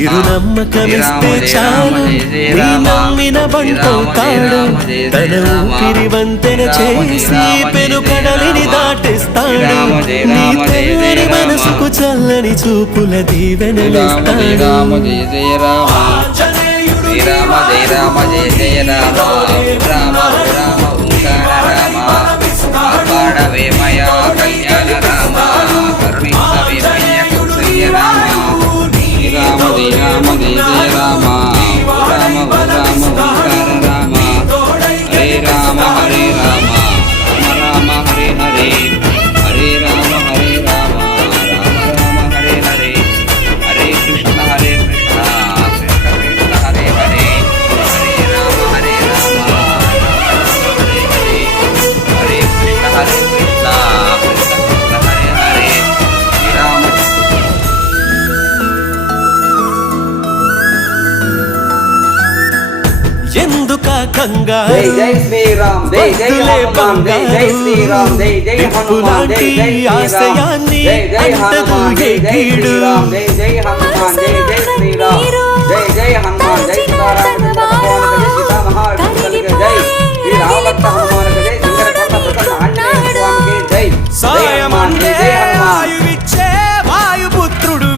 చిరునమ్మకమిస్తే చాలు నీ నమ్మిన బంటవుతాడు తన ఊపిరి వంతెన చేసి పెను కడలిని దాటిస్తాడు నీ తెల్లని మనసుకు చల్లని చూపుల దీవెనలిస్తాడు జయ రామ జయ రామ జయ జయ రామ రామ రామ ఓంకార రామ కాపాడవే మయా కళ్యాణ రామ కరుణించవే మయ్య కౌసల్య రామ శ్రీ రామ జయ రామ జయ జయ రామ రామ రామ ఓంకార రామ హరే రామ హరే రామ రామ రామ హరే హరే హరే రామ హరే రామ రామ రామ హరే హరే హరే కృష్ణ హరే కృష్ణ కృష్ణ హరే హరే హరే రామ హరే రామ హరే హరే హరే కృష్ణ హరే కృష్ణ కృష్ణ హరే హరే శ్రీరామ ఎందుక కంగారు జై జై శ్రీరామ్ జై జై హనుమాన్ జై జై శ్రీరామ్ జై జై హనుమాన్ జై జై శ్రీరామ్ జై జై హనుమాన్ జై జై శ్రీరామ్ జై జై హనుమాన్